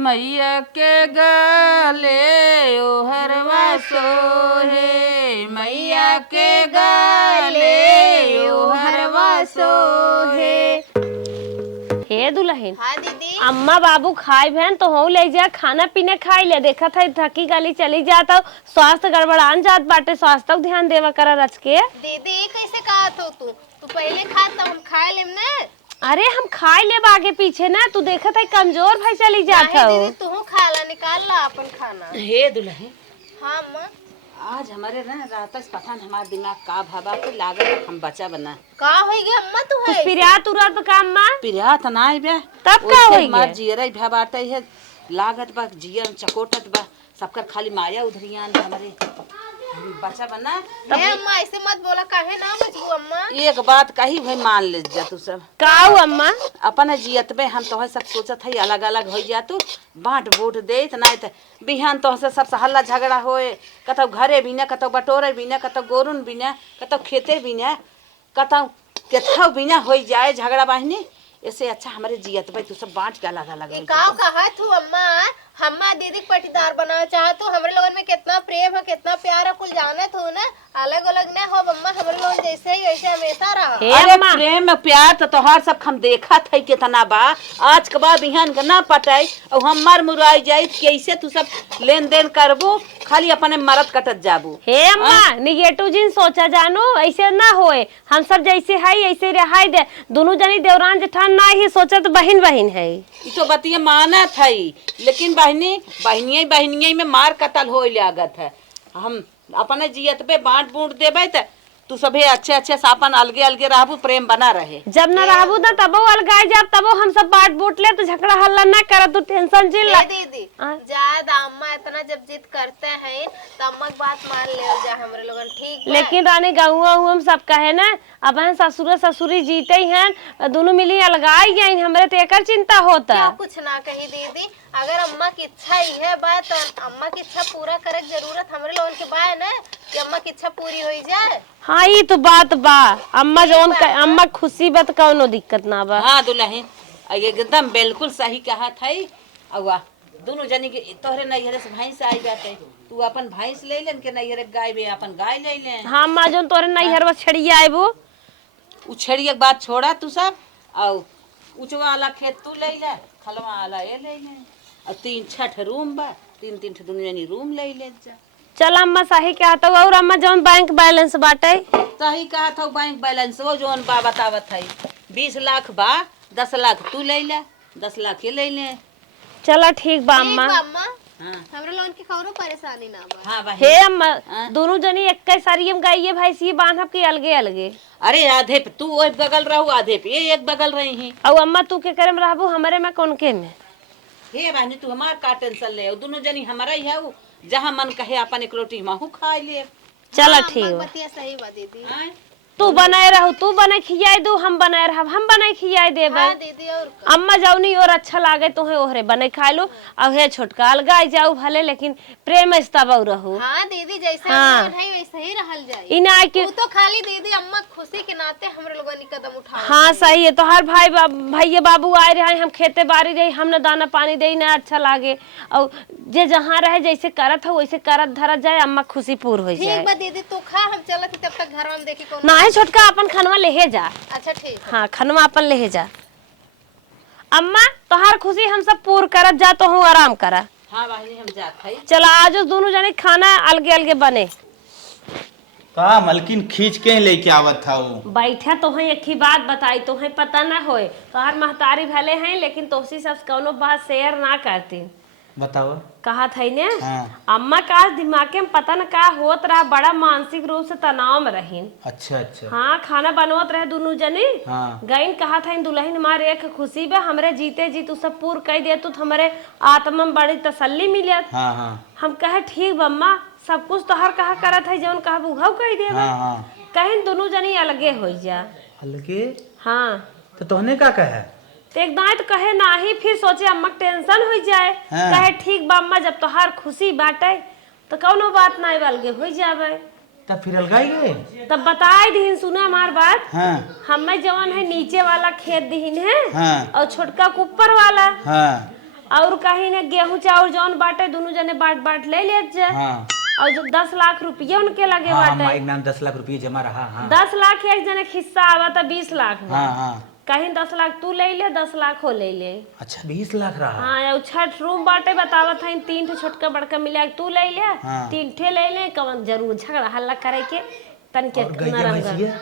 मैया के गले ओहरवा सोहे, मैया के गले ओहरवा सोहे। हे दुल्हन, हाँ दीदी। अम्मा बाबू खाए बहन तो हो ले जा, खाना पीना खाई ले। देखा था थकी गली चली जाता, स्वास्थ्य गड़बड़ान जात बाटे, स्वास्थ्य ध्यान देवा करा रच के। दीदी कैसे कहा तू पहले खा तब हम खाए लेम ना। अरे हम खाई ले आगे पीछे ना, तू देखा था कमजोर भाई चली जाता हो। दीदी तू खा ला, निकाल ला अपन खाना। हे दुल्हन, हाँ अम्मा। आज हमारे ना रात पता न हमारा दिमाग का भाबा के लागल हम बचा बना का होई गया अम्मा तू कुछ है पिरिया तुरंत काम मां पिरिया त ना बे तब का होई मार गया? जियरा भा बाटे है लागत बा जियन चकोटत बा सबकर खाली माया उधरियान हमारे बचा बना। ए अम्मा ऐसे मत बोला, काहे ना बचबू अम्मा। एक बात कही भाई मान ले जा तू सब काऊ अम्मा अपन जियत में हम तो सब सोचत है अलग अलग हो जा तू बांट बूट दे नहीं तो बिहान तो से सब हल्ला झगड़ा होए, कतौ घरे भी ना, कतौ बटोरे भी ना, कतौ गोरुन भी ना, कतौ खेते भी ना, कतौ केथौ भी ना हो जाए झगड़ा बहनी। ऐसे अच्छा हमारे जियत भाई तू सब बांट के अलग अलग ये का कहा तू अम्मा, हम्मा दीदी के पटीदार बनाना चाह तू। हमरे लोगन में कितना प्रेम है, कितना प्यार है, कुल जानत हो ना। अलग अलग ना हो अम्मा, हमरे लोग जैसे ही वैसे हमेशा रहा। अरे प्रेम प्यार तो तोहार सब हम देखा थे कितना बा, आज के बाद बिहान के ना पटाई और हम मर मुराई जाई कैसे तू सब लेन देन करबू, खाली अपने मरद कटत जाबू। हे अम्मा निगेटिव जिन सोचा जानो, ऐसे ना होए। हम सब जैसे है ऐसे रहाई दे, दोनों जनी देवरान जेठान ना ही सोचत बहन बहन है। ई तो बतिया माना था लेकिन बहनिया बहनिया में मार कतल हो लागत है। हम अपने जियत पे बांट बूट देबे त तू सभे अच्छे अच्छे सापन अलगे अलगे रहबू, प्रेम बना रहे। जब न रहबू त तबो अलगाई जब तबो हम सब बांट बूट ले तो झगड़ा हल्ला ना कर, तू टेंशन जिल ला। दीदी ज्यादा अम्मा इतना जब जिद करते हैं तो अम्मा की बात मान ले जा हमरे लोगन, ठीक बा? लेकिन रानी गाँव हम सब कहे ना, अब ससुर ससुरी जीते ही हैं, दोनों मिली अलगाई गई, हमरे तो एकर चिंता होता। क्या कुछ ना कही दीदी, अगर अम्मा की इच्छा ही है बात तो अम्मा की इच्छा पूरा करे की जरूरत हमरे लोगन के बा ना, कि अम्मा की इच्छा पूरी हो जाए। हाँ ये तो बात बा, अम्मा जौन अम्मा खुशी बा तो कौनो दिक्कत ना बा। हाँ दुल्हन एकदम बिल्कुल सही कहा था। अवा दोनों जनी के तोहरे नैहरे से भैंस आई जाते, तू अपन भैंस ले लेन के नैहरे गाय बे अपन गाय ले ले। हाँ अम्मा जौन तोरे नैहर बस छड़िया आए वो उछड़िए बात छोड़ा तू सब, और उचवा वाला खेत तू ले ले, खलवा वाला ये ले ले, और 3-6 रूम बा, 3-3 दोनों जनी रूम ले ले जा। चल अम्मा सही कहता हूँ। और अम्मा जौन बैंक बैलेंस बाटे सही कहा था बैंक बैलेंस वो जोन बा बतावत है 20 लाख बा, 10 लाख तू ले ले, 10 लाख ये ले ले। चला ठीक बा अम्मा। ठीक बा अम्मा, हाँ हमरे लोगन की कौनो परेशानी ना बा। हाँ भाई। हे अम्मा दोनों जनी एक सारी हम गाइए भाई सी बांधब की अलगे अलगे। अरे आधे पे तू एक बगल रहू, आधे पे ये एक बगल रही है। और अम्मा तू के करे में रहबू, हमारे में कौन के में? हे बहनी तू हमार का टेंशन ले, दोनों जनी हमारा ही है, जहाँ मन कहे अपन एक रोटी महू खा ले। चला हाँ, ठीक अम्मा बा। बतिया सही बा दीदी। आय? तू बनाए रहू, तू बनाए खियाए दू, हम बनाए रहब, हम बनाए खियाए देबे। हाँ दीदी और का? अम्मा जाऊनी और अच्छा लागे तो है ओहरे बने खा लो, अब हे छोटका अलगाई जाऊ भले, लेकिन प्रेम इस्ताबऊ रहू। हाँ दीदी जैसे हाँ। हम है वैसे ही रहल जाए। इना के तू तो खाली दीदी अम्मा खुशी के नाते हमरे लोगन की कदम उठा। हाँ सही है, तो हर भैया बाबू आए रहे, हम खेते बाड़ी रही, हम न दाना पानी दे ना अच्छा लागे, और जे जहाँ रहे जैसे करत हो वैसे करत धरत जाए, अम्मा खुशी पूर हो जाए। ठीक बा दीदी तू खा, हम चलत तब तक घर में देखी कौन। ना छोटका अपन खनवा लेहे जा। अच्छा ठीक। हाँ खनवा अपन लेहे जा। अम्मा तोहार खुशी हम सब पूर करत जा, तो हूँ आराम करा। हाँ बहनी हम जात है। चला आज दोनों जने खाना अलगे अलगे बने। का मलकिन खींच के ही लेके आवत था वो। बैठा तो है एक ही बात बताई, तो है पता ना होए, तोहार महतारी भले हैं लेकिन तोसी सब कौनो बात शेयर ना करती। बताओ। कहा था ने हाँ। अम्मा का दिमाग में पता न का होत रहा, बड़ा मानसिक रूप से तनाव में रही। अच्छा अच्छा। हाँ खाना बनवत रहे दोनों जने। हाँ। गईन कहा था दुल्हन हमारे एक खुशी बा, हमरे जीते जी तू सब पूर कह दे तो हमारे आत्मा में बड़ी तसल्ली मिलत। हाँ हाँ। हम कहे ठीक बम्मा, सब कुछ तो हर कहा करत है, जौन कहा बुघाव कह दे। हाँ हाँ। कहीं दोनों जनी अलगे हो जा। अलगे? हाँ तो तोहने का कहा? तो एक दाएं तो कहे ना ही, फिर सोचे अम्मा टेंशन हो जाए। हाँ। कहे ठीक बा अम्मा, जब तोहार खुशी बाटे तो कौनो बात ना अलगे हो जावे। तब फिर अलगाई गए? तब बताए दीन, सुना हमार बात। हाँ हमें जवान है नीचे वाला खेत दीन है, हाँ और छोटका ऊपर वाला। हाँ। और कहीं ना गेहूं चाउर जौन बाटे दोनों जने बाट ले ले जा। हाँ और जो 10 लाख रुपये उनके लगे हाँ बाटे, हमारे नाम 10 लाख रुपये जमा रहा। हाँ 10 लाख एक जने हिस्सा आवा तो 20 लाख बा। हाँ हाँ कहीं 10 लाख तू ले ले 10 लाख हो ले ले। अच्छा 20 लाख रहा। हाँ और 6 रूम बाटे बतावत है, 3 ठे छोटका बड़का मिला के तू ले ले, हाँ। 3 ठे ले ले, कवन जरूर झगड़ा हल्ला करे के तन के और गैया नरम भैंसिया?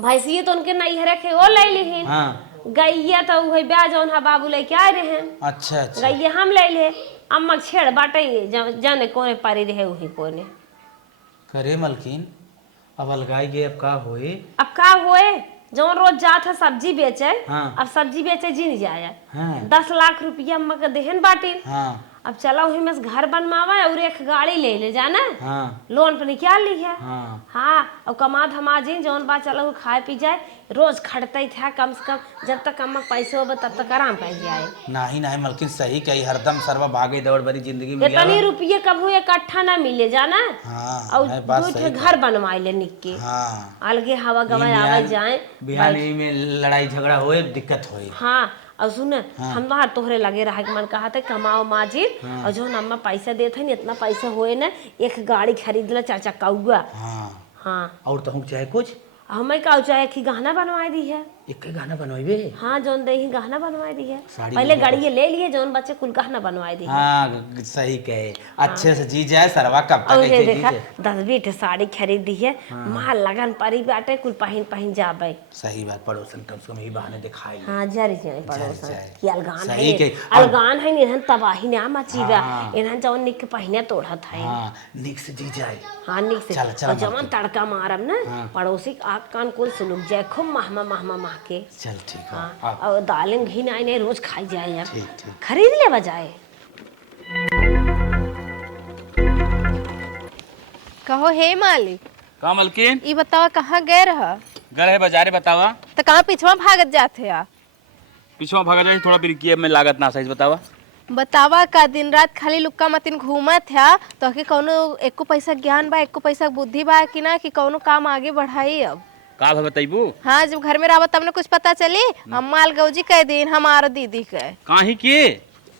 भैंसिए तो उनके नहीं हरे के वो ले ली। हाँ गैया तो वही ब्याज जौन हा बाबू लेके आए रहे, अच्छा अच्छा गैया हम ले ले। अम्मा छेड़ बाटे जाने कोने पारी रहे वही कोने। करे मलकिन अब अलगाई गए अब का होए? अब का हुए जौन रोज जात है सब्जी बेचे, हाँ। अब सब्जी बेचे जिन जाए। हाँ 10 लाख रुपया अम्मा के देहन बाटी। हाँ अब चला वही में से घर बनवावा और एक गाड़ी ले ले जाना, हाँ लोन पे निकाल ली है। हाँ हाँ और कमा धमा जी जौन बात चला खाए पी जाए, रोज खटते थे कम से कम, जब तक अम्मा पैसे हो तब तक आराम पाई जाए। नहीं नहीं मलकिन सही कही, हरदम सर्वा भागे दौड़ भरी जिंदगी में इतनी रुपये कब इकट्ठा ना मिले जाना। हाँ और नहीं, बात 2 सही घर बनवाए ले निक के, हाँ अलगे हवा गवा आवे जाए। बिहान में लड़ाई झगड़ा होए दिक्कत होए। हाँ और सुन हम बाहर तोहरे लगे रहा मन कहा था कमाओ माजिद, और जो अम्मा पैसा देते हैं इतना पैसा होए ना एक गाड़ी खरीद ला 4 चक्का हुआ। हाँ हाँ और तो हम चाहे कुछ हमें का चाहे कि गहना बनवा दी है। एक गाना बनवाइबे। हाँ जौन दे ही गहना बनवा दी है, साड़ी पहले बनवा गाड़ी ले लिए जौन बच्चे कुल गहना बनवा दी है। हाँ सही कहे, अच्छे से जी जाए सरवा कब तक और ऐसे ये जी देखा जाए। 10-20 साड़ी खरीद दी है, माल लगन परी बाटे कुल पहिन जाबे। सही बात, पड़ोसन कम से कम यही बहाने दिखाई। हाँ जरी जाए पड़ोसन जाए। कि अलगान सही है, के- अलगान है इन्हन तबाही ना मचीबा, हाँ। इन्हन जौन निक पहिने तोड़त है। हाँ निक से जी जाए। हाँ निक से चल, चल, और जवन तड़का मारब ना हाँ। पड़ोसी आँख कान कुल सुलग जाए, खूब महमा के। चल ठीक है। हाँ हाँ और दालें घी नहीं रोज खाई जाए, अब ठीक ठीक। खरीद ले बजाए। कहो हे मालिक, का मलकिन ई बतावा कहाँ गए रहा? घर है बाजारे बतावा। तो कहाँ पिछवा भागत जाते आ? पिछवा भागा जाए थोड़ा बिरकी में लागत ना सही बतावा। बतावा का दिन रात खाली लुक्का मतिन घूमत है तो कि कौनो एको पैसा ज्ञान बा, एको पैसा बुद्धि बा कि ना कि कौनो काम आगे बढ़ाई अब? का भा बताइबू? हाँ जब घर में रहा तब न कुछ पता चली। अम्मा अलगौजी कह दिन हमारा दीदी के काहे के?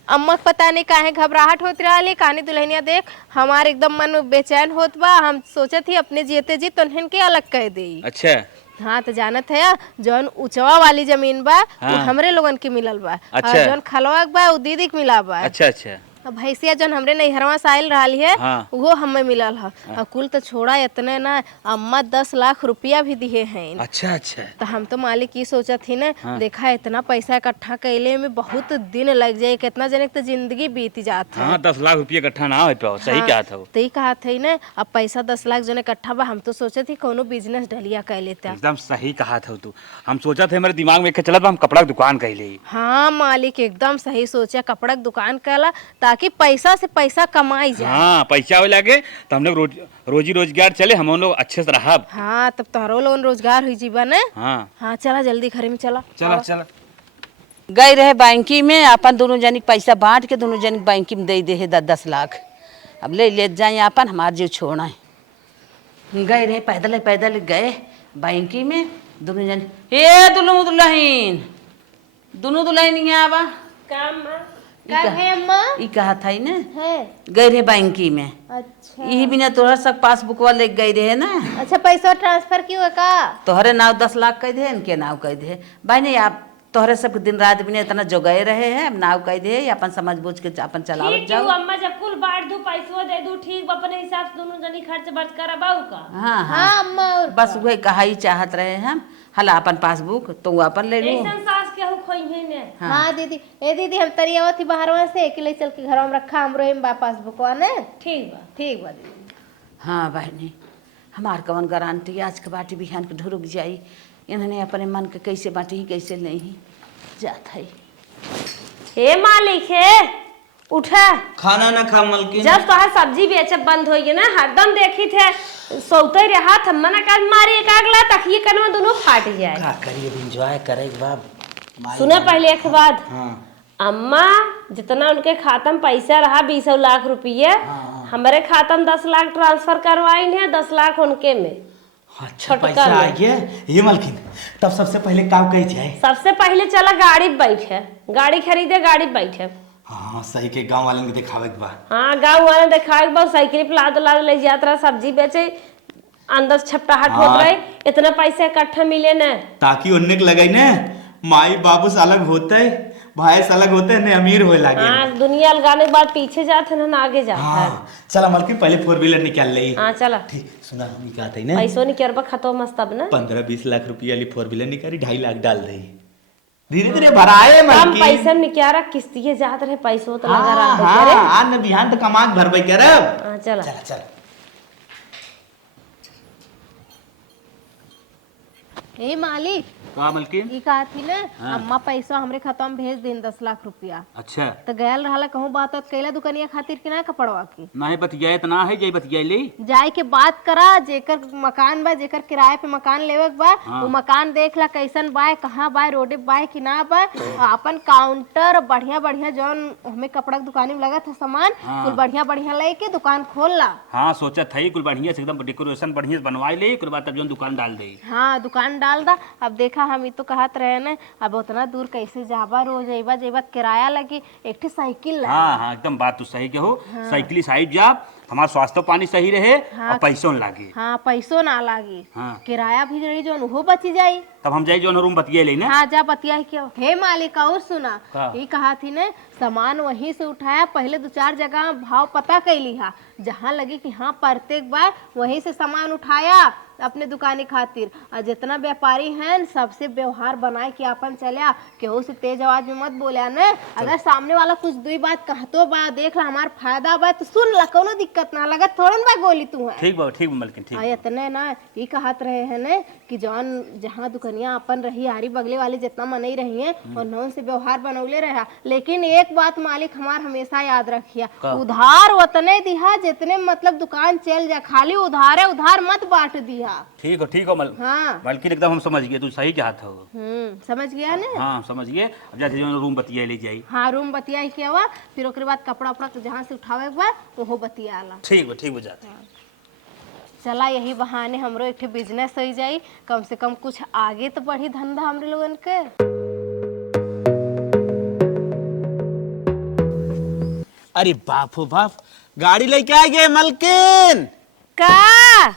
अम्मा पता नहीं काहे घबराहट होत रही, कहानी दुल्हनिया देख हमारे एकदम मन बेचैन होत बा। हम सोचत ही अपने जीते जी तोहन के अलग कह दे। अच्छा हाँ तो जानत है जौन ऊंचवा वाली जमीन बा वो हाँ। हमरे लोगन के मिलल बा, अच्छा। और जौन खलवा बा वो दीदी के मिला बा। अच्छा अच्छा अब भैंसिया जौन हमरे नैहरवा से आयल रही है हाँ। वो हमें मिलल है। और कुल तो छोड़ा इतने ना, अम्मा 10 लाख रुपया भी दिए हैं। अच्छा अच्छा तो हम तो मालिक ये सोचा थी ना, देखा इतना पैसा इकट्ठा कैले में बहुत दिन लग जाए, कितना जने के तो जिंदगी बीत जात है। हाँ 10 लाख रुपये इकट्ठा ना हो पाओ, सही क्या था वो। तो ही कहा थे ना, अब पैसा 10 लाख जने इकट्ठा बा, हम तो सोचे थी कोनो बिजनेस डलिया कर लेते। एकदम सही कहा था तू। हम सोचा थे मेरे दिमाग में एक चला हम कपड़ा की दुकान कह ले। हाँ मालिक एकदम सही सोचा, कपड़ा की दुकान कैला ताकि पैसा से पैसा कमाई जाए। हाँ पैसा हो लगे तो हम लोग रोजी रोजगार चले, हम लोग अच्छे से रहा। हाँ तब तोहरो लोन रोजगार हुई जीवन है। हाँ हाँ चला जल्दी घर में चला। चला चला। गए रहे बैंकी में, अपन दोनों जनी पैसा बांट के दोनों जनी बैंकी में दे दे है 10 लाख। अब ले जाए अपन, हमार जीव छोड़ना है। गए रहे पैदल गए बैंकी में, दोनों जन हे दोनों दुल्हन आवा काम का है अम्मा? ई कहा था ना है। गए रहे बैंकी में, अच्छा यही बिना तोहरा सब पासबुकवा ले गए रहे ना, अच्छा पैसा ट्रांसफर क्यों है का? तोहरे नाव 10 लाख कह दे, इनके नाव कह दे। भाई नहीं आप तोहरे सब दिन रात बिना इतना जोगाए रहे हैं, अब नाव कह दे अपन समझ बूझ के अपन चलावत ठीक जाओ। है अम्मा जब कुल बांट दू पैसो दे दू, ठीक बा, अपने हिसाब से दोनों जनी खर्च बर्च करबाऊ का। हाँ हाँ हाँ अम्मा और बस वही कहा ही चाहत रहे हम, हला अपन पासबुक तो अपन ले लू। ऐसन सास के हु खोई है ने। हाँ दीदी, ए दीदी हम तरियावा थी बाहरवा से कि ले चल के घर में रखा हमरो में वापस बुकवा ने। ठीक बा। ठीक बा दीदी। हाँ बहनी हमार कवन गारंटी आज के बाटी बिहान के ढुरुक जाई, इन्होंने अपने मन के कैसे बाटी ही कैसे नहीं जात है। हे मालिक है उठा, खाना ना खा मलकिन। जब तोहार सब्जी बेचे बंद होई ना हरदम देखी थे सौते रहा था, मना कर मारी एक अगला तकिए कनवा दोनों फाट जाए। का करिए एंजॉय करे बाप। सुना पहले एक बात, हाँ अम्मा जितना उनके खाता में पैसा रहा 20 लाख रुपये, हमारे खाता में 10 लाख ट्रांसफर करवाई है, 10 लाख उनके में। अच्छा पैसा आ गया ये मलकिन, तब सबसे पहले काम कही जाए। सबसे पहले चला गाड़ी पे बैठे, गाड़ी खरीदे, गाड़ी पे बैठे। हाँ सही के गांव वालन के दिखावे के बा। हाँ गाँव वाले दिखाए बहुत साइकिल पे लाद लाद ले जात रहा, सब्जी बेचे, अंदर छपटाहट होत रहे, इतना पैसा इकट्ठा मिले न ताकि उन्ने के लगाई ना माई बाबू से अलग होते भाई से अलग होते ने अमीर होए लागे। हाँ दुनिया लगाने के बाद पीछे जाते हैं ना आगे जाते हैं। हाँ चला मलकिन पहले 4 व्हीलर निकाल ले। हाँ चला ठीक सुना हम क्या कहते हैं ना पैसों नहीं करबा खतो मस्त अब ना 15-20 लाख रुपया वाली 4 व्हीलर निकाली 2.5 लाख डाल दे धीरे धीरे भराए कम मलकिन। पैसा में क्या रहा किस्तिये जात रहे पैसों तो लगा हाँ रहा हाँ करे। आज न बिहान तो कमाक भरबई करब। हाँ चला चला चला ए मालिक का मलकिन? ई कहा थी ना हाँ। अम्मा पैसा हमरे खाता में भेज देन 10 लाख रुपया। अच्छा तो गयल रहला कहूँ बात कैला दुकनिया खातिर कि ना कपड़वा की नहीं बतियाए तो ना है जय बतियाए ले। जाए के बात करा जेकर मकान बा जेकर किराए पे मकान लेवे के बा हाँ। वो मकान देख ला कैसन बा कहाँ बा रोडे बा कि ना बा अपन काउंटर बढ़िया बढ़िया जौन हमें कपड़ा की दुकान में लगा था सामान हाँ। कुल बढ़िया बढ़िया लेके दुकान खोल ला। हाँ सोचा था कुल बढ़िया से एकदम डेकोरेशन बढ़िया से बनवाई ले उसके बाद तब जो दुकान डाल दे। हाँ दुकान डाल दा। अब देखा हम तो कहत रहे न अब उतना दूर कैसे जाबा रोज अइबा जेबा किराया लगी एक ठे साइकिल ला। हाँ हाँ एकदम बात तो सही के हो। साइकिल साइड जा हमारा स्वास्थ्य पानी सही रहे और पैसों न लागे। हाँ पैसो ना लागी हाँ किराया भी रही जो वो बची जाई। तब हम जाए जो रूम बतियाए ले ना। हाँ जा बतिया ही क्यों। हे मालिक और सुना हाँ। ये कहा थी ने सामान वहीं से उठाया पहले 2-4 जगह भाव पता कैली हा जहाँ लगी कि हाँ प्रत्येक बार वहीं से सामान उठाया अपने दुकानी खातिर और जितना व्यापारी हैं सबसे व्यवहार बनाए कि अपन चलिया केहू से तेज आवाज में मत बोलिया न। अगर सामने वाला कुछ दुई बात कहतो बा देख ला हमार फायदा बा तो सुन ला कोनो दिक्कत ना लगत थोड़न बा गोली तू है। ठीक बा मलकिन ठीक। इतने ना ये कहत रहे हैं न कि जौन जहाँ दुकनिया अपन रही आरी बगले वाली जितना मनई रही है और नौन से व्यवहार बनौले रहा। लेकिन एक बात मालिक हमार हमेशा याद रखिया उधार उतने दिहा जितने मतलब दुकान चल जा खाली उधार मत बांट दिया। ठीक हो हाँ मलकिन एकदम हम समझ गए तू सही चाहत हो। समझ गया ना। हाँ समझ गए अब जाते जो रूम बतियाए ले जाई। हाँ रूम बतिया ही किया हुआ फिर ओकरे बाद कपड़ा उपड़ा जहाँ से उठावे के बाद वो बतिया ला। ठीक बा जाते। चला यही बहाने हमरो एक बिजनेस हो जाई कम से कम कुछ आगे तो बढ़ी धंधा हमरे लोगन के। अरे बाप हो बाप गाड़ी लेके आ गए मलकिन। का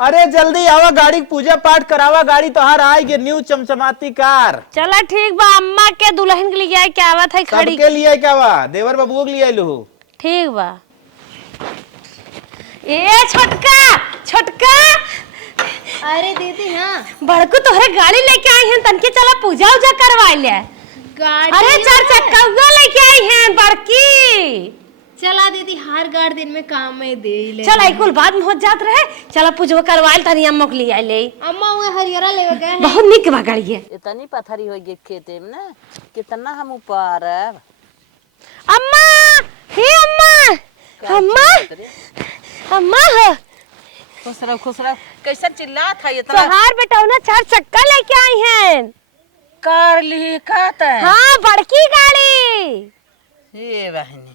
अरे जल्दी आवा गाड़ी पूजा पाठ करावा गाड़ी तोहार आएगी न्यू चमचमाती कार। चला ठीक बा अम्मा के दुल्हन के लिए आए क्या आवत है खड़ी सबके लिए क्या बा देवर बाबू के लिए आइलो। ठीक बा। ए छोटका अरे दीदी हाँ बड़कू तोहरे गाड़ी लेके आई हैं तनके चला पूजा उजा करवा ले। गाड़ी अरे 4 चक्का लेके आई हैं बड़की। चला दीदी हर गाड़ दिन में काम में दे ले। चल आई कुल बाद में हो जात रहे चला पूजो करवाइल तनी अम्मा के लिए ले। अम्मा वो हरियरा ले गए बहुत निक बा गाड़ी है। इतनी पथरी हो गई खेते में ना कितना हम ऊपर अम्मा हे अम्मा हो खुश रहो कैसा चिल्ला था इतना तोहार बेटा ना 4 चक्का लेके आई हैं। कार ली कहता है। हाँ बड़की गाड़ी। ये बहनी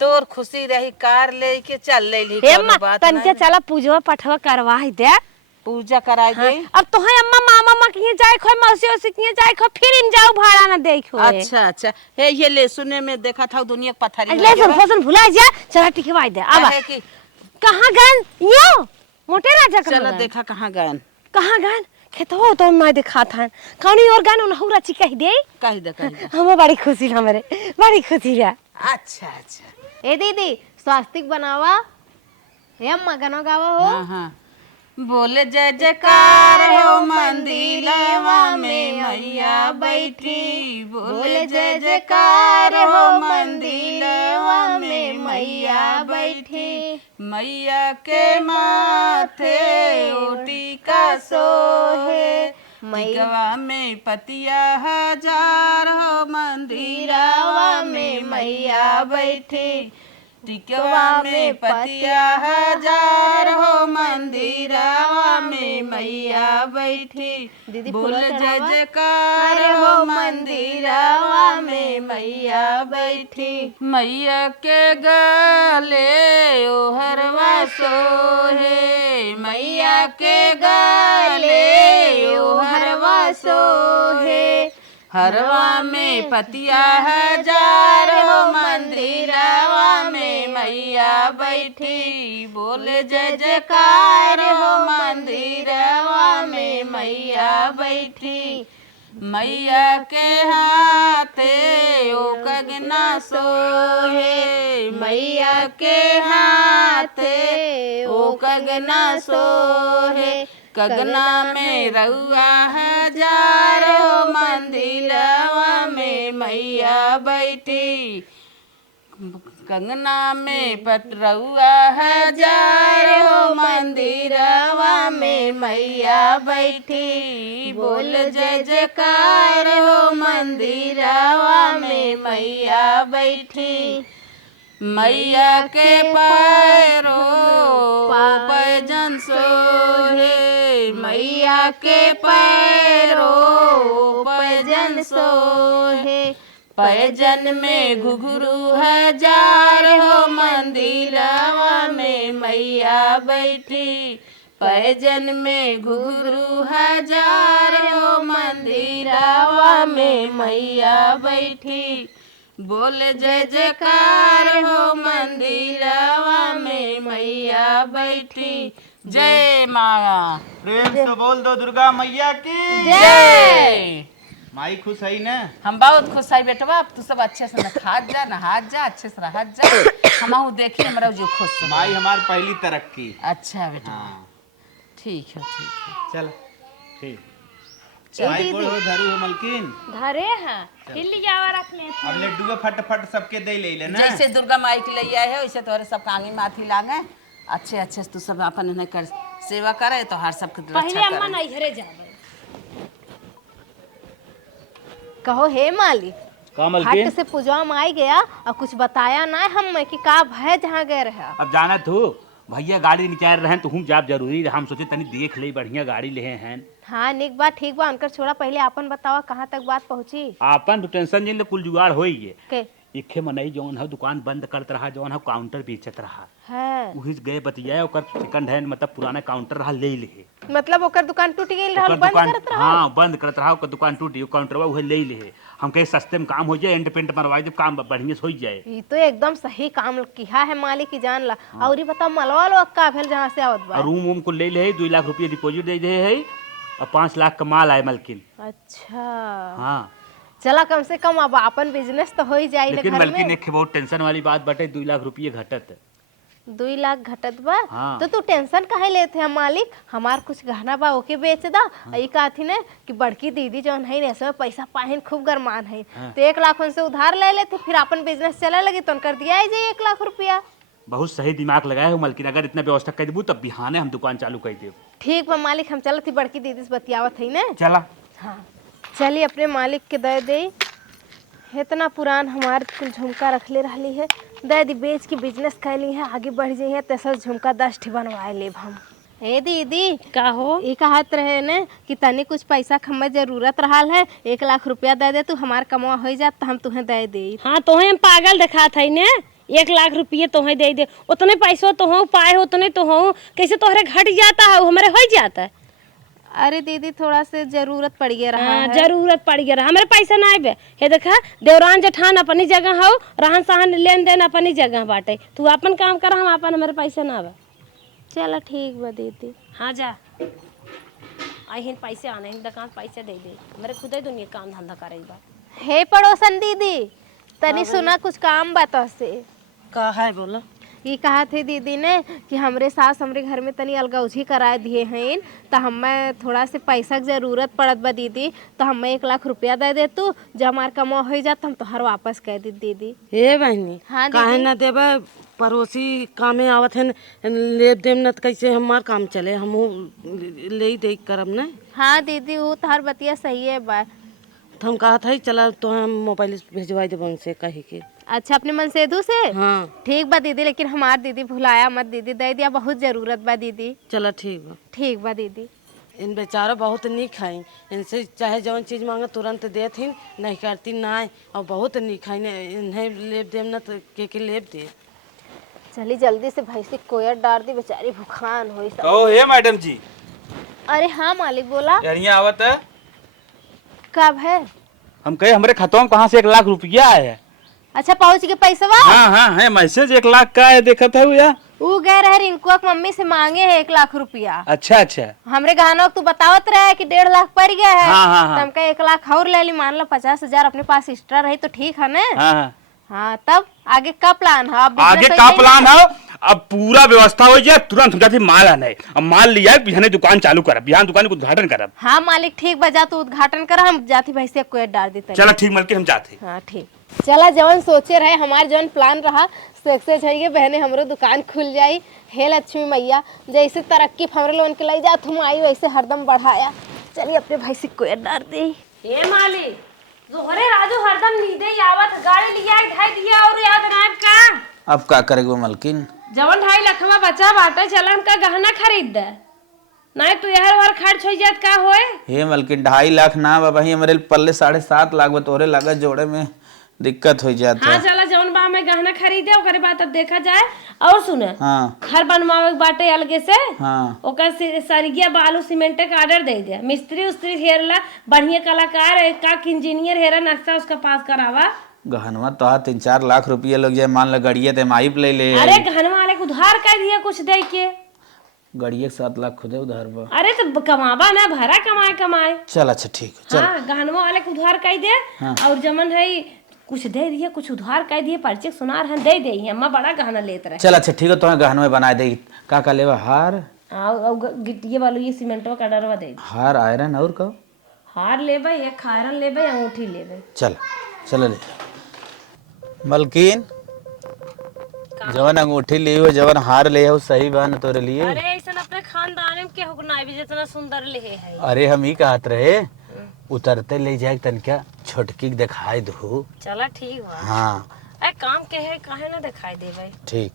तोर खुशी रही कार लेके चल ले ली हे अम्मा तनके चला पूजवा पठवा करवाई दे पूजा कराई दे। अब तो है अम्मा मामा के जाए खो मौसी ओसी के जाए खो फिर इन जाओ भाड़ा ना देखो। अच्छा हे ये ले सुने में देखा था दुनिया पथरी ले सब फसन भुला जा चला टिकवाई दे। अब कि कहां गन यो मोटे राजा चलो देखा कहां गन खेतो तो ना दिखा था कौनी और गान उनहुरा चिकह दे कह दे हम बड़ी खुशी हमरे बड़ी खुशी है। अच्छा ए दीदी स्वास्तिक बनावा हे अम्मा गाना गावा हो। हाँ बोले जय जयकार हो मंदिरवा में मैया बैठी बोले जय जयकार हो मंदिरवा में मैया बैठी मैया के माथे ओटी का सोहे मैया में पतिया हजार हो मंदिरवा में मैया बैठी टिकवा में पतिया हजार हो मंदिरवा में मैया बैठी बोल जय जयकार हो मंदिरवा में मैया बैठी मैया के गले ओहरवा सोहे मैया के गले ओहरवा सोहे घरवा में पतिया हजार हो मंदिरवा में मैया बैठी बोले जय जयकार हो मंदिरवा में मैया बैठी मैया के हाथे ओ कगना सोहे मैया के हाथे ओ कगना सोहे कगना में रउआ हजार हो मंदिरवा में मैया बैठी कंगना में पटरउआ हजार हो मंदिरवा में मैया बैठी बोल जय जयकार हो मंदिरवा में मैया बैठी मैया के पैरो पैजन सोहे मैया के पैरो पैजन सोहे पैजन में घुघरू हजार हो मंदिरवा में मैया बैठी पैजन में घुघरू हजार हो मंदिरवा में मैया बैठी बोल जय जयकार हो मंदिरवा में मैया बैठी जय माँ प्रेम से बोल दो दुर्गा मैया की जय। माई खुश है ना? हम बहुत खुश है बेटवा। अब तू सब अच्छे से नहात जा नहात जा अच्छे से रहत जा हम देखी हमारा जो खुश हो। माई हमार पहली तरक्की। अच्छा बेटा हाँ ठीक है चल ठीक माई को धरी हो मलकिन धरे हैं फिर लिया रख ले अब लड्डू फट सबके दे ले ना। जैसे दुर्गा माई के लिए आए है वैसे तोहरे सब कांगी माथी लागे अच्छे अच्छे से तू सब अपन इन्हें कर सेवा करे तो हर सबके पहले रक्षा अम्मा करे। नहीं घरे जावे कहो हे मालिक का मलकिन हट से पूजवा में आई गया और कुछ बताया ना हम कि का भय जहाँ गए रहे। अब जाना तू भैया गाड़ी निकाल रहे हैं तो हम जाब जरूरी रहे। हम सोचे तनी देख ले बढ़िया गाड़ी ले हैं। हाँ निक बात ठीक बा उनकर छोड़ा पहले अपन बतावा कहाँ तक बात पहुँची। आपन तो टेंशन नहीं ले कुल जुगाड़ हो ही के इखे मनई जौन है दुकान बंद करत रहा जौन है काउंटर बेचत रहा है वही गए बतिया ओकर सेकंड हैंड मतलब पुराना काउंटर रहा ले ले मतलब ओकर दुकान टूट गई रहल ओकर बंद दुकान करत रहा। हाँ बंद करत रहा ओकर दुकान टूटी काउंटरवा उहे ले ले हम कहे सस्ते में काम हो जाए एंड पेंट मरवाई जब काम बढ़िया से हो जाए। ये तो एकदम सही काम किया है मालिक की जान ला। और ये बता मलवा लो का भेल जहाँ से आवत बा। और रूम वूम को ले ले 2 लाख रुपये डिपॉजिट दे दे है और 5 लाख का माल आए मलकिन। अच्छा हाँ चला कम से कम अब अपन बिजनेस तो हो ही जाए लेकिन घर मलकिन में। एक बहुत टेंशन वाली बात बटे 2 लाख रुपये घटत 2 लाख घटत बा। हाँ। तो तू टेंशन काहे लेते हैं मालिक हमार कुछ गहना बा ओके बेच दा। ये कहती ने कि बड़की दीदी जौन है ने समय पैसा पाहिन खूब गरमान है तो 1 लाख उनसे उधार ले लेते फिर अपन बिजनेस चले लगी तो कर दिया जाए 1 लाख रुपया। बहुत सही दिमाग लगाए हो मलकिन अगर इतना व्यवस्था कर देबू तब बिहाने हम दुकान चालू कर देब। ठीक बा मालिक हम चलत थी बड़की दीदी से बतियावत है ने। चला हाँ चलिए अपने मालिक के दे इतना पुरान हमार कुल झुमका रखले रहली है दे दी बेच के बिजनेस कैली है आगे बढ़ जाइए है तैसा झुमका 10 ठे बनवाए लेब हम। ए दीदी का हो ये कहत रहे ने कि तनी कुछ पैसा हमें जरूरत रहल है 1 लाख रुपया दे दे तू हमार कमवा हो जात तो हम तुम्हें दे दे। हाँ तोहे हम पागल दिखा था ने 1 लाख रुपये तोहे दे दे उतने पैसों तो हो पाए हो उतने तो हो कैसे तोहरे घट जाता है हमारे हो जाता है। अरे दीदी थोड़ा से जरूरत पड़ गया रहा हाँ, है। जरूरत पड़ गया हमारे पैसा ना आए हे देखा देवरान जेठान अपनी जगह हो रहन सहन लेन देन अपनी जगह बाटे तू अपन काम कर हम अपन हमारे पैसा ना आवे। चलो ठीक बा दीदी। हाँ जा आई पैसे आने दुकान पैसे दे दे मेरे खुद ही दुनिया काम धंधा करे बा। हे पड़ोसन दीदी तनी सुना कुछ काम बता से। का है बोलो ये कहा थे दीदी ने कि हमरे सास हमरे घर में तनी अलगौझी करा दिए हैं तो हमें थोड़ा से पैसा की जरूरत पड़त बा दीदी तो हमें 1 लाख रुपया दे दे तू जब हमार कमो हो जात हम तोहर वापस कह दी दीदी। हे बहनी हाँ काहे दीदी ना देबे पड़ोसी कामे आवत है लेब देम न त कैसे हमार काम चले हम ले दे करब न। हाँ दीदी वो तोहर बतिया सही है बा। तो हम कहत है चला तो हम मोबाइल भेजवाई देब उनसे कही के। अच्छा अपने मन सेधु से हाँ ठीक बा दीदी लेकिन हमार दीदी भुलाया मत दीदी दे दिया बहुत जरूरत बा दीदी। चला ठीक बा। ठीक बा दीदी। इन बेचारा बहुत निक है इनसे चाहे जौन चीज मांगे तुरंत देथिन नहीं करती ना और बहुत निक है इन्हें लेब देम न त के लेब दे। चली जल्दी से भैंसी कोयर डाल दी बेचारी भूखान हुई सब। कहो हे मैडम जी अरे हाँ मालिक बोला यहाँ आवत है। कब है। हम कहे हमारे खातों में कहाँ से 1 लाख रुपया आया है। अच्छा पहुँच के पैसा हाँ हाँ है मैसेज 1 लाख का है, देखा था या? वो गए रहे रिंकू के मम्मी से मांगे है 1 लाख रुपया। अच्छा अच्छा। हमरे गहना तू बतावत रहे कि 1.5 लाख पड़ गया है। हाँ, हाँ, हाँ। तो हमका 1 लाख और ले ली, मान लो 50,000 अपने पास एक्स्ट्रा रही तो ठीक है ना। हाँ हाँ। हाँ तब आगे का प्लान है? अब आगे business का ऐसे ही प्लान है? है, अब पूरा व्यवस्था हो जाए तुरंत हम जाते माल आने। अब माल लिया है, बिहाने दुकान चालू करब, बिहान दुकान के उद्घाटन करब। हाँ मालिक ठीक बजा तो उद्घाटन कर, हम जाती भैंसिया कोई डाल देते। चलो ठीक मल के हम जाते। हाँ ठीक। चला जवन सोचे रहे हमारे जवन प्लान रहा सक्सेस है, बहने हमरो दुकान खुल जाई। हे लक्ष्मी मैया जैसे तरक्की हमरे लोन के लाई जा तुम आई वैसे हरदम बढ़ाया। चलिए अपने भाई से कोई डाल दे। हे माली जोहरे राजू हरदम नींदे आवत, गाड़ी लिया ढाई दिया और याद नायब का। अब का करेगो मलकिन? जवन 2.5 लाख में बचा बाटा चला हमका गहना खरीद दे, नहीं तो यार वार खर्च हो जात का होए। हे मलकिन 2.5 लाख ना बाबा, ही हमारे पल्ले 7.5 लाख बतोरे लागत जोड़े में दिक्कत हो जात हाँ है। चला जवन बा में गहना खरीदे ओकरे बाद अब देखा जाए। और सुने हाँ घर बनवावे के बाटे अलगे से, हाँ ओकर सरिया बालू सीमेंट का ऑर्डर दे दे, मिस्त्री उस्त्री हेरला बढ़िया कलाकार का इंजीनियर हेरा नक्शा उसका पास करावा। गहनवा तो 3-4 लाख रुपया लग जाए, मान लो गड़िया ते माई ले ले। अरे गहनवा वाले को उधार कर दिया कुछ दे के। गड़िया 7 लाख खुदे उधार बा। अरे तो कमाबा ना भरा कमाए। चल अच्छा ठीक है चल। हाँ गहनवा वाले को उधार कर दे। हाँ। और जमन है कुछ दे दिए, कुछ उधार कर दिए, पर्चे सुनार हैं दे दे, अम्मा बड़ा गहना लेते रहे। चल अच्छा ठीक है, तो गहनवा बना दे। का लेवा? हार और गिट्टिए वालों ये सीमेंटवा का डरवा दे दे। हार आयरन और का हार लेबे, एक खायरन लेबे, अंगूठी लेबे। चल चल ले मलकिन। जवन अंगूठी ली हो जवन हार ले हो सही बा न तोरे लिए। अरे ऐसा अपने खानदान में के हुकना भी जितना सुंदर ले है। अरे हम ही कहत रहे उतरते ले जाए तनका छोटकी दिखाई दो। चला ठीक बा। हाँ अरे काम के है काहे ना दिखाई दे भाई। ठीक।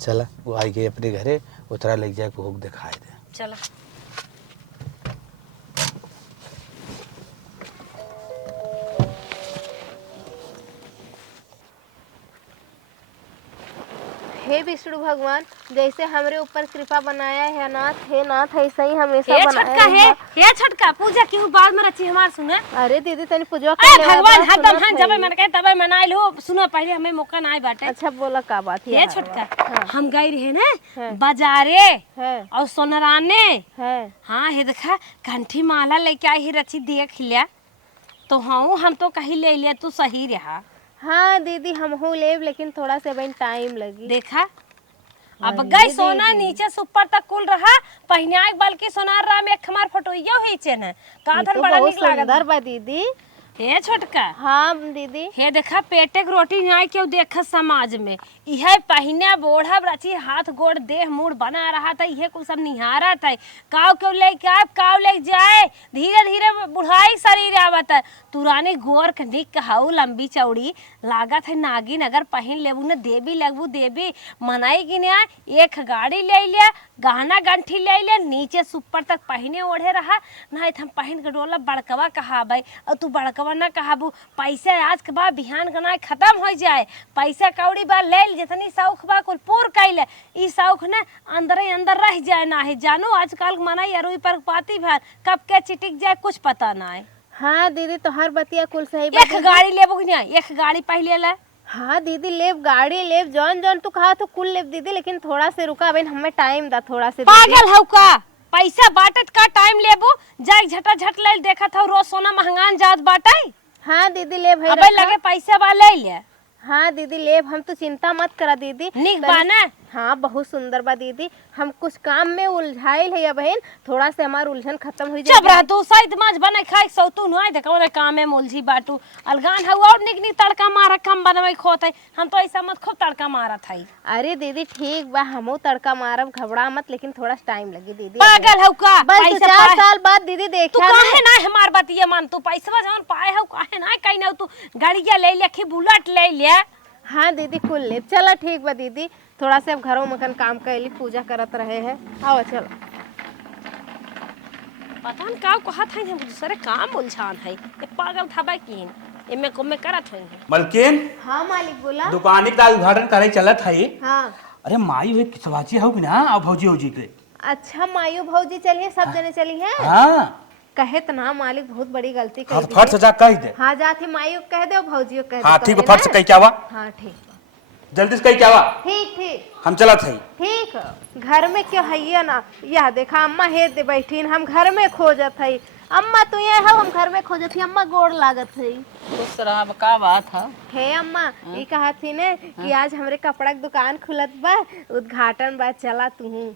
चला वो आई गई अपने घरे, उतरा ले जाए को दिखाई दे। चला हे विष्णु भगवान जैसे हमरे ऊपर कृपा बनाया है नाथ, हे नाथ ऐसा ही हमेशा हे बनाया छटका है, रहे। हे छटका पूजा क्यों बाद में रची हमार सुने। अरे दीदी तनी पूजा अरे कर ले भगवान बाबा, हरदम सुनत हम जब है। मन कहे तब मनाई लो। सुनो पहले हमें मौका ना आए बाटे। अच्छा बोला का बात हे है? छटका हम गई रहे ना हाँ। बाजारे है और सोनराने। है। हाँ हे देखा कंठी माला लेके आई ही रची देख लिया तो हाँ हम तो कहीं ले लिया तू सही रहा। हाँ दीदी हमहू लेब लेकिन थोड़ा से बहन टाइम लगी। देखा अब गई सोना नीचे से ऊपर तक कुल रहा, पहिना बल्कि सोनार रहा में खमार फटोइया हुई चेन काधर तो बड़ा बहुत निक लागत। सुंदर बा दीदी। हे छोटका हाँ दीदी। हे देखा पेटे के रोटी नहीं क्यों देखा समाज में यह पहिना बोढ़ा रची हाथ गोड़ देह मूड बना रहा था, यह कुछ सब निहारा था। काव क्यों ले काव ले जाए, धीरे धीरे बुढ़ाई शरीर आवत है। तुरानी गोर निक कहू लंबी चौड़ी लागत है नागिन, अगर पहन लेबू न देवी लगबू देवी मनाई कि ना। एक गाड़ी ले लिया, गहना गंठी ले लिया, नीचे सुपर तक पहने ओढ़े रहा नहीं हम पहन के डोला बड़कवा कहाबे और तू बड़कवा ना कहाबू। पैसा आज के बाद बिहान का ना खत्म हो जाए, पैसा कौड़ी बा ले जितनी शौक बा कुल पूर कैले ई शौक ना अंदर ही अंदर रह जाए ना है। जानो आजकल मनाई अरुई पर पाती भर कब के चिटिक जाए कुछ पता ना है। हाँ दीदी तो हर बतिया कुल सही बा एक गाड़ी लेबो कि नहीं, एक गाड़ी पहले ले। हाँ दीदी लेब गाड़ी लेब जौन जौन तू कहा तो कुल लेब दीदी, लेकिन थोड़ा से रुका बहन हमें टाइम दा थोड़ा से। पागल हौ का, पैसा बाटत का टाइम लेबो जाए झटा झट ले देखा था रोज सोना महंगान जात बाटे। हाँ दीदी लेब है अबे लगे पैसा बा ले ले। हाँ दीदी लेब हम तो चिंता मत करा दीदी। निक बा ना। हाँ बहुत सुंदर बा दीदी, हम कुछ काम में उलझाइल है बहन, थोड़ा से हमार उलझन खत्म हो चुप जाए। रह तू, सहित माछ बने खाए सौ तू नहीं देखो रे काम में मुलझी बाटू अलगान है और निक निक तड़का मारा कम बनवे खोत है। हम तो ऐसा मत खूब तड़का मारा था। अरे दीदी ठीक बा हमहू तड़का मारब घबरा मत, लेकिन थोड़ा टाइम लगी दीदी। पागल हौ का, बस पैसा 4 पाए साल बाद दीदी तू देखा काहे ना हमार बात ये मान, तू पैसा जवन पाए हौ काहे ना कहीं ना तू गाड़िया ले ले की बुलेट ले ले। हाँ दीदी कुल ले चला ठीक बा दीदी, थोड़ा से अब घरों मखन काम कैली पूजा करत रहे हैं। आओ चलो। पता न का कहा था हम दूसरे काम उलझान है ये पागल था बा की एमे को में करत है। मलकिन हाँ मालिक बोला। दुकानी का उद्घाटन करे चलत है। हाँ अरे माई वे किसवाची हो कि ना और भौजी हो जी के। अच्छा मायू भौजी चलिए सब जने चली हैं। हाँ कहे तो ना मालिक बहुत बड़ी गलती हाँ कर तो फट से जा कह दे। हाँ जाती माई को कह दे और भौजी को कह दे हाँ ठीक है, कहे फट से ना। कह क्या हुआ, हाँ ठीक जल्दी से कह क्या हुआ, ठीक ठीक हम चला थे। ठीक घर में क्यों है ना, यह देखा अम्मा हे दे बैठीन, हम घर में खोजत है। अम्मा तू ये हो, हम घर में खोजत ही, अम्मा गोड़ लागत है। खुश रहा, का बात है? हे अम्मा ये कहा थी ने कि आज हमरे कपड़ा की दुकान खुलत बा, उद्घाटन बा, चला तू।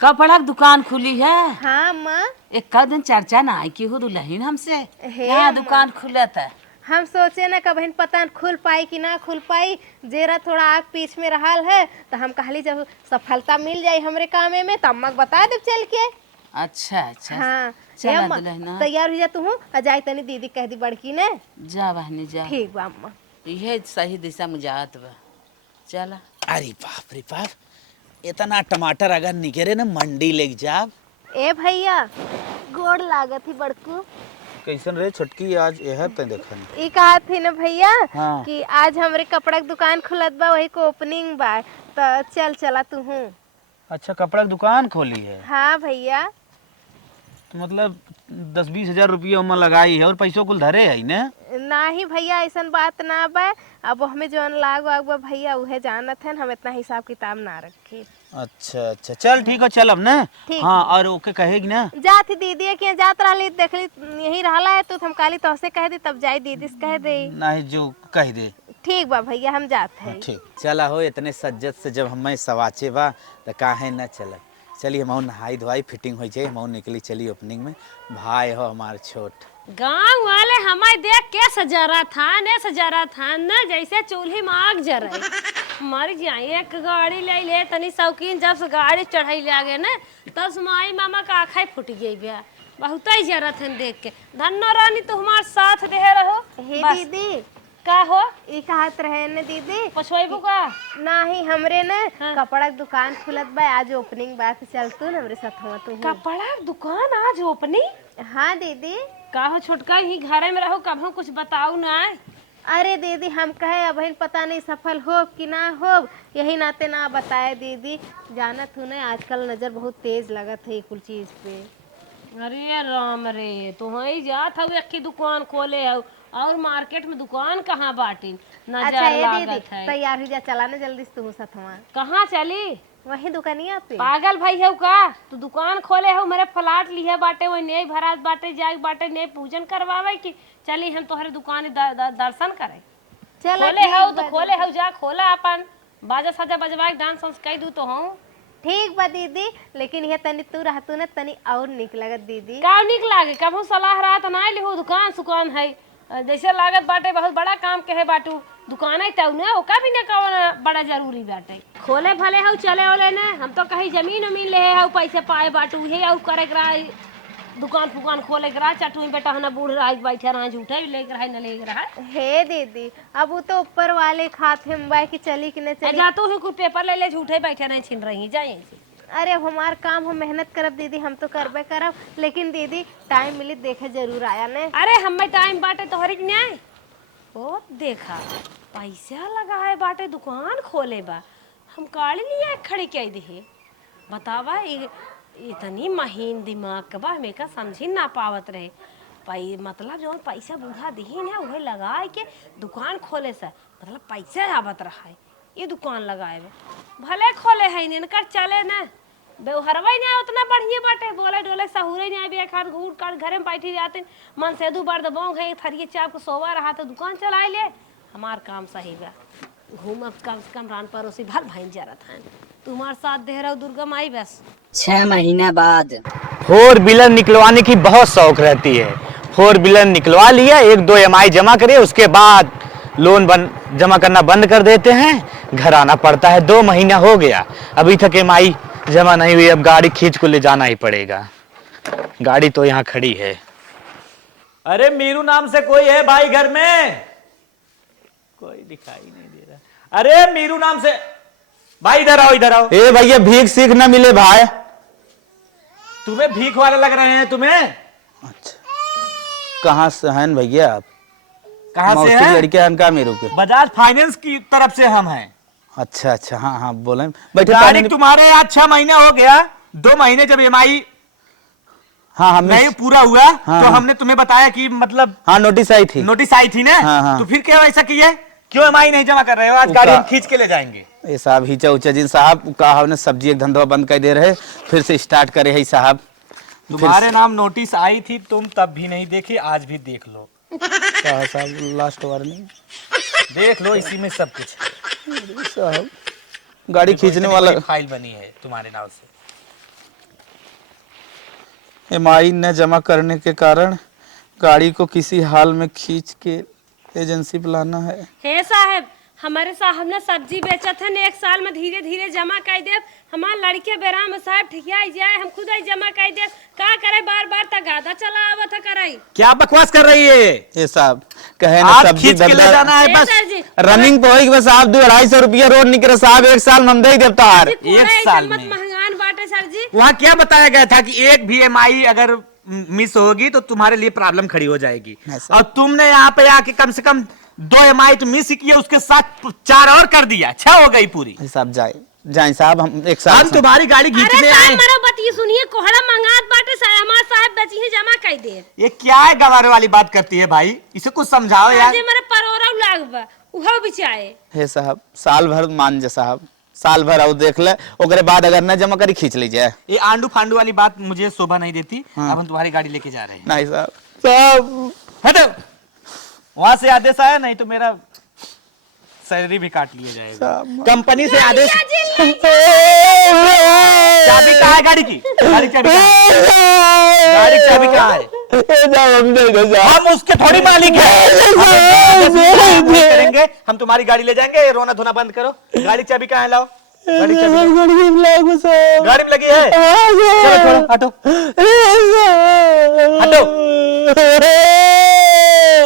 कपड़ा की दुकान खुली है? हाँ अम्मा। एक दिन चर्चा ना आई कि हो दुल्हन हमसे हे यहाँ अम्मा। दुकान खुलत है। हम सोचे ना कभी पता न खुल पाई कि ना खुल पाई, जेरा थोड़ा आग पीछ में रहल है, तो हम कहली जब सफलता मिल जाई हमरे कामे में तो अम्मा को बता दे चल के। अच्छा अच्छा। हाँ चला हे अम्मा, दुल्हना। तैयार हो जा तू, आ जाए तनी दीदी कह दी बड़की ने। जा बहनी जा, ठीक बा अम्मा। यह सही दिशा में जात बा, चला। अरे बाप रे बाप, इतना टमाटर अगर निकले ना मंडी ले जाब। ए भैया गोड़ लागत ही बड़कू। कैसन रहे छोटकी आज यह ते देखन। ई कहा थी ना भैया हाँ। कि आज हमरे कपड़ा की दुकान खुलत बा, वही को ओपनिंग बा, तो चला तू। अच्छा कपड़ा की दुकान खोली है? हाँ भैया। तो मतलब 10-20 हजार रुपया उमा लगाई है और पैसों कुल धरे है ना? ना ही भैया ऐसन बात ना बा, अब हमें जौन लाग वाग बा भैया उहे जानत है, हम इतना हिसाब किताब ना रखी। अच्छा अच्छा चल ठीक है, चल अब ना। ठीक। हाँ और ओके कहेगी ना? जाती दीदी के जात रही, देखली यही रहला है तो हम काली तोहसे कह दी, तब जाई दीदी से कह दे। नहीं जो कह दे। ठीक बा भैया, हम जाते हैं। ठीक चला हो, इतने सज्जत से जब हमें सवाचे बा तो काहे न चल। चलिए हम नहाई धोई फिटिंग हो जाए, हम निकली चली ओपनिंग में। भाई हो हमार छोट। गांव वाले हमें देख के सजा रहा था, ने सजा रहा था न, जैसे चूल्ही में आग जरे। मर जाए, एक गाड़ी ले ले तनी शौकीन, जब से गाड़ी चढ़ाई ले आगे न तब से माई मामा का आँखें फूट गई बा, बहुत ही जरूरत है देख के। धन्नो रानी तो हमारे साथ दे रहो। हे बस। दीदी का हो ई कहत रहे न दीदी, पछुएबू का? नाही हमरे न हाँ। कपड़ा की दुकान खुलत बा, आज ओपनिंग बा, तो चल तू न हमरे साथ हुआ तू। कपड़ा दुकान आज ओपनिंग? हाँ दीदी। का हो छोटका, ही घरे में रहो, कभी कुछ बताऊ ना। अरे दीदी हम कहे अब पता नहीं सफल हो कि ना हो, यही नाते ना बताए दीदी। जानत हूँ ना आजकल नजर बहुत तेज लगत है कुल चीज पे। अरे राम रे, तुम्हें जात हूँ एक दुकान खोले हो और मार्केट में दुकान कहाँ बाटी, नजर अच्छा ये लागत दीदी है। तैयार हो जा, चला ना जल्दी से तू साथ हुआ। कहाँ चली? वही दुकानिया पे। पागल भाई हो का? तू दुकान खोले हो, मेरे फ्लैट लिए बाटे, वही नई भरात बाटे, जाए बाटे नई पूजन करवावे कि चली हम तोहरे दुकान दर्शन करे। चलो खोले हो तो खोले हो, जा खोला अपन, बाजा साजा बजवा डांस वांस कह दू तो हूँ। ठीक बा दीदी, लेकिन ये तनी तू रहतू ना तनी और निक लगत दीदी। का निक लागे, कभू सलाह रहा तो ना लिहो, दुकान सुकान है जैसे लागत बाटे बहुत बड़ा काम के है बाटू, दुकान है तब ना ओका भी ना कवन बड़ा जरूरी बाटे। खोले भले हो चले ओले ना, हम तो कहीं जमीन उमीन ले हो पैसे पाए बाटू, हे और करे करा दुकान फुकान खोले करा, चटुई बेटा हना बूढ़ रहा बैठे रहा, झूठे ले रहा न ले रहा। हे दीदी अब वो तो ऊपर वाले खाते हम बाई की चली कि न चली। जातू ही कुछ पेपर ले ले, झूठे बैठे नहीं छिन रही जाए। अरे हमार काम हम मेहनत करब दीदी, हम तो करबे करब, लेकिन दीदी टाइम मिली देखे जरूर आया ने। अरे हमें टाइम बाटे तो हरिक न्याय ओ देखा पैसा लगा है बाटे, दुकान खोले बा, हम काली लिया खड़ी कह दे। बतावा इतनी महीन दिमाग का बा, हमें का समझी ना पावत रहे। मतलब जो पैसा बूढ़ा दही ना वही लगा के दुकान खोले से मतलब पैसा आवत रहा है। ये दुकान लगाए भले खोले है इनकर चले ना, व्यवहारवा नहीं उतना बढ़िया बाटे, बोले डोले सहूरे नहीं आए, खान घूट कर घरे में बैठी जाते, मन से दू बार दबाओ है थरिए चाप को सोवा रहा तो दुकान चलाए ले। हमार काम सही बा, घूम कम से कम रान पड़ोसी भर भाई जा रहा था, तुम्हारे साथ दे रहा दुर्गा माई बस। 6 महीना बाद 4 व्हीलर निकलवाने की बहुत शौक रहती है। 4 व्हीलर निकलवा लिया, 1-2 EMI जमा करे, उसके बाद लोन जमा करना बंद कर देते हैं, घर आना पड़ता है। 2 महीना हो गया अभी तक EMI जमा नहीं हुई, अब गाड़ी खींच को ले जाना ही पड़ेगा। गाड़ी तो यहाँ खड़ी है। अरे मीरू नाम से कोई है भाई घर में? कोई दिखाई नहीं दे रहा। अरे मीरू नाम से भाई, इधर आओ इधर आओ। ए भैया भीख सीख न मिले भाई। तुम्हें भीख वाले लग रहे हैं तुम्हें? अच्छा कहाँ से हैं भैया आप? कहाँ से हैं? लड़के हैं का मेरू के? बजाज फाइनेंस की तरफ से हम हैं। अच्छा अच्छा हाँ हाँ बोले बैठे। गाड़ी तुम्हारे यहाँ 6 महीने हो गया, 2 महीने जब EMI हाँ हम नहीं पूरा हुआ हाँ, तो हाँ। हमने तुम्हें बताया कि मतलब हाँ नोटिस आई थी। नोटिस आई थी ना। हाँ, हाँ। तो फिर क्यों ऐसा किए, क्यों EMI नहीं जमा कर रहे हो? आज गाड़ी हम खींच के ले जाएंगे। ये साहब हिचा उचा जी साहब कहा ने सब्जी एक धंधा बंद कर दे रहे, फिर से स्टार्ट करे है साहब। तुम्हारे नाम नोटिस आई थी, तुम तब भी नहीं देखी, आज भी देख लो। कहा साहब लास्ट वार्निंग देख लो, इसी में सब कुछ है। साहब गाड़ी खींचने वाला फाइल बनी है तुम्हारे नाम से। EMI न जमा करने के कारण गाड़ी को किसी हाल में खींच के एजेंसी पे लाना है। हे साहब, हमारे साहब ने सब्जी बेचा था ने 1 साल में धीरे धीरे जमा कर दे। हमार लड़के बेराम साहब ठिकिया जाए, हम खुद ही जमा कर दे। का करे बार बार तगादा चला आवत है कराई। क्या बकवास कर रही है ये साहब कहे ना आज सब्जी खींच के ले धंधा जाना है ए बस। सर जी, रनिंग पे होगी बस साहब 200-250 रुपया रोड निकले साहब, 1 साल में हम दे देवता हार। एक साल मत में। महंगान बाटे सर जी। वहाँ क्या बताया गया था कि एक भी EMI अगर मिस होगी तो तुम्हारे लिए प्रॉब्लम खड़ी हो जाएगी। ऐसा। और तुमने यहाँ पे आके कम से कम 2 EMI तो मिस ही किए, उसके साथ 4 और कर दिया, 6 हो गई पूरी। साहब जाए साहब, हम 1 साल हम तुम्हारी गाड़ी अरे खींचने साहब आए। मरो बतिए सुनिए, कोहड़ा मंगात बाटे साहब, हमार साहब बची है जमा कर दे। ये क्या है गवारे वाली बात करती है भाई, इसे कुछ समझाओ यार। जे मेरे परोरा लागबा उहो बिचाए। हे साहब साल भर मान जा साहब, साल भर आओ देख ले, ओकरे बाद अगर न जमा करी खींच लीजिए। ये आंडू फांडू वाली बात मुझे शोभा नहीं देती। अब हम तुम्हारी गाड़ी लेके जा रहे हैं। नहीं साहब साहब हटो, वहां से आदेश आया, नहीं तो मेरा सैलरी भी काट लिया जाएगा। कंपनी से आदेश। चाबी कहाँ है गाड़ी की? गाड़ी चाबी कहाँ है? गाड़ी चाबी कहाँ है? हम उसके थोड़ी मालिक हैं। करेंगे हम, तुम्हारी गाड़ी ले जाएंगे। रोना धोना बंद करो। गाड़ी चाबी कहाँ है? लाओ गाड़ी चाबी। गाड़ी में लगी है। चलो छोड़ो, हटो हटो।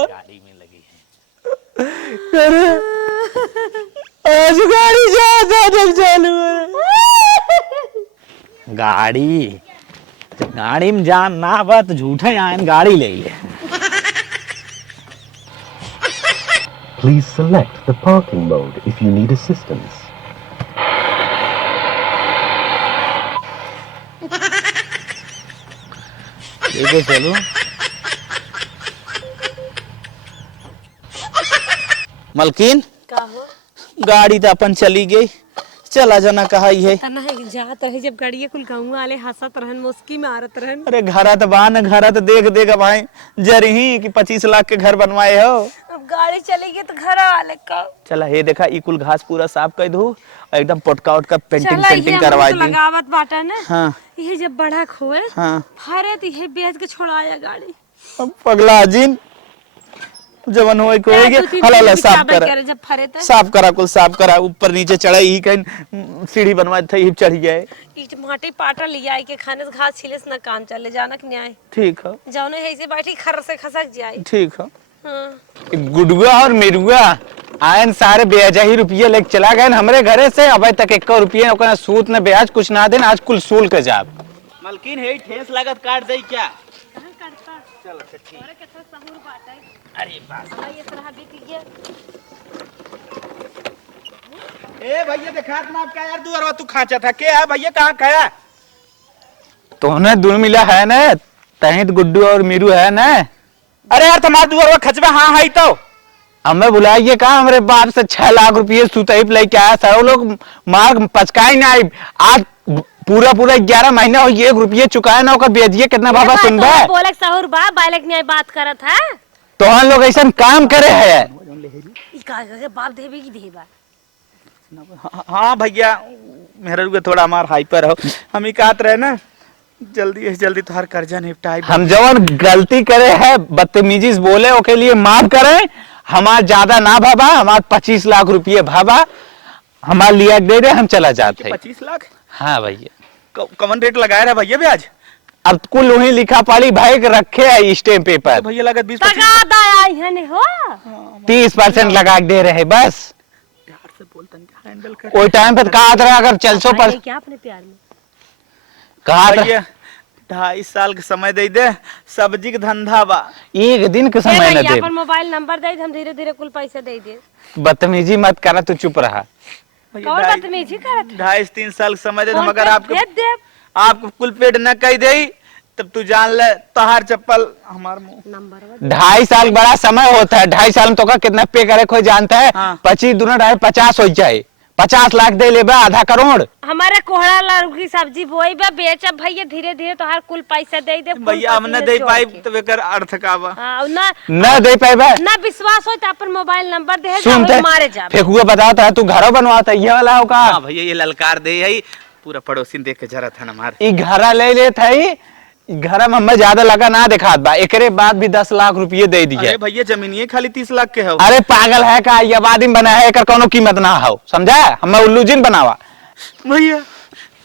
गाड़ी में लगी है। आज गाड़ी चालू है। गाड़ी में जान ना बात झूठे आयन गाड़ी ले ले। Please select the parking mode if you need assistance. लेके चलो। मलकिन का हो गाड़ी तो अपन चली गई, चला जाना कहा ही है। तना है जात रहे जब गाड़िए कुल गाँव वाले हंसत रहन, मुस्की मारत रहन। अरे घरा तो बान घरा तो देख देख भाई जरही कि 25 लाख के घर बनवाए हो। अब गाड़ी चलेगी तो घर वाले का चला हे देखा ई कुल घास पूरा साफ कर दो, एकदम पोटका उटका पेंटिंग चला पेंटिंग ये करवा हम तो दी। लगावत बाटा ना। हाँ ये जब बड़ा खोए हाँ फरे तो ये बेच के छोड़ाया गाड़ी। अब पगला जिन जवन होए को होएगे हला साफ करा, जब फरे तो साफ करा कुल साफ करा, ऊपर नीचे चढ़ा ही कहीं सीढ़ी बनवाए थे ही चढ़ गए। ईट माटी पाटा लिया के खाने से घास छिले से ना काम चले जाना कि न्याय ठीक है जाओ ऐसे बैठी खर से खसक जाए। ठीक है। हाँ। गुडुआ और मिरुआ आयन सारे ब्याजा ही रुपये लेके चला गए हमरे घरे से, अब तक 1 रुपये ओकरा सूद न ब्याज कुछ ना देन, आज कुल सूल के जाब। मलकिन है ठेस लागत काट दे क्या? चलो ठीक। और कितना सहूर बाटा है। अरे बस ये तरह बीत गया। ए भैया दिखात ना क्या यार, दूर तू खाचा था क्या है भैया, कहाँ खाया? तोहने दूर मिला है ना, तही तो गुड्डू और मीरू है ना। अरे यार तुम्हारा दूर खचवा। हाँ है तो हमें बुलाइए कहा, हमारे बाप से 6 लाख रुपये सुतई लेके आया सारे लोग, मार पचकाई ना आई। आज पूरा 11 महीना हो 1 रुपये चुकाया ना, बेजिए कितना बाबा सुन रहा बोलक सहूर बा बालक न्याय बात करत है। तो हम लोग ऐसा काम करे है। बाप देवे की देवा। हाँ भैया मेरे को थोड़ा हमार हाइपर हो, हम ही कहते रहे ना जल्दी से जल्दी तो हर कर्जा निपटाई। हम जवन गलती करे है बदतमीजी से बोले ओके लिए माफ करें, हमार ज्यादा ना भाबा, हमार 25 लाख रुपये भाबा, हमार लिया दे दे, हम चला जाते। 25 लाख? हाँ भैया। कौन रेट लगाया रहा भैया ब्याज? अब कुल वही लिखा पड़ी भाई रखे है स्टेम पेपर। तो भैया लागत 20-25 30% लगा के दे रहे बस। कोई टाइम पे कहा था अगर 400% क्या अपने प्यार में कहा था 2.5 साल का समय दे दे, सब्जी का धंधा बा। एक दिन का समय न दे। अपन मोबाइल नंबर दे, हम धीरे धीरे कुल पैसे दे दे। बदतमीजी मत करा, तू चुप रहा। कौन बदतमीजी करत? 2.5-3 साल का समय दे, हम फोन अगर पे आपको भेज दे। आपको कुल पेड न कह दे तब तू जान ले तोहार चप्पल हमार मुंह। 2.5 साल बड़ा समय होता है। 2.5 साल में तो का कितना पे करे कोई जानता है? हाँ। 25 दूना 50 हो जाए। 50 लाख दे ले बा, आधा करोड़। हमारे कोहड़ा लारू की सब्जी बोई बा बेचब भैया, धीरे धीरे तोहार कुल पैसा दे दे। भैया हम न दे पाई तो एकर अर्थ का बा। हाँ, ना न दे पाएबा। ना विश्वास हो तो अपन मोबाइल नंबर दे सुनते मारे जा। फेकुआ बताता है तू घरों बनवाता ये वाला हो का? हाँ भैया ये ललकार दे है पूरा पड़ोसी देख के जरा था हमारे। ई घरा ले ले था घर में हमें ज्यादा लगा ना दिखात बा, एकरे बाद भी 10 लाख रुपये दे दिए। अरे भैया जमीनिए खाली 30 लाख के है। अरे पागल है का? ये आबादी में बना है, एकर कोनो कीमत ना हो, समझा? हमें उल्लू जिन बनावा। भैया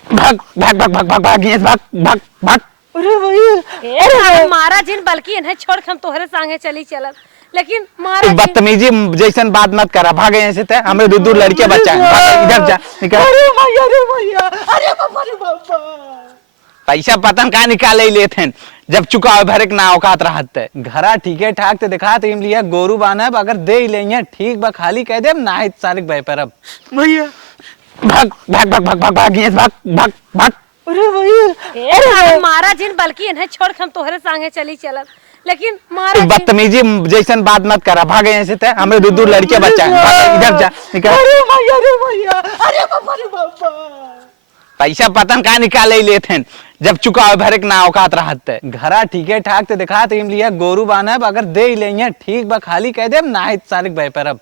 भाग भाग भाग भाग भाग भाग भाग भाग भाग। अरे भैया ए मारा जिन बल्कि इन्हें छोड़ के हम तोहरे संगे चली चलत, लेकिन मारा जिन बदतमीजी जैसन बात मत करा, भागे यहाँ से ते हमें दूर लड़के बच्चा है, भाग, इधर जा निकल। अरे भैया अरे बाबा पैसा पतन का निकाले लेते हैं जब चुकावे भरे के ना औकात रहते। घरा ठीके ठाक ते दिखा ते लिया गोरू बानब, अगर दे ही लेंगे ठीक बा, खाली कह दे ना ही सारिक भाई पर। अब भैया भाग भाग भाग भाग भाग भाग यहाँ से भाग भाग भाग। अरे भैया ए मारा जिन बल्कि इन्हें छोड़ के हम तोहरे संगे चली चलत, लेकिन मारा जिन बदतमीजी जैसन बात मत करा, भागे यहाँ से ते हमें दूर लड़के बच्चा है, भाग, इधर जा निकल। अरे भैया अरे बाबा पैसा पतन का निकाले लेते हैं जब चुकावे भरे के ना औकात रहते। घरा ठीके ठाक ते दिखा ते लिया गोरू बानब, अगर दे ही लेंगे ठीक बा, खाली कह दे ना ही सारिक भाई पर। अब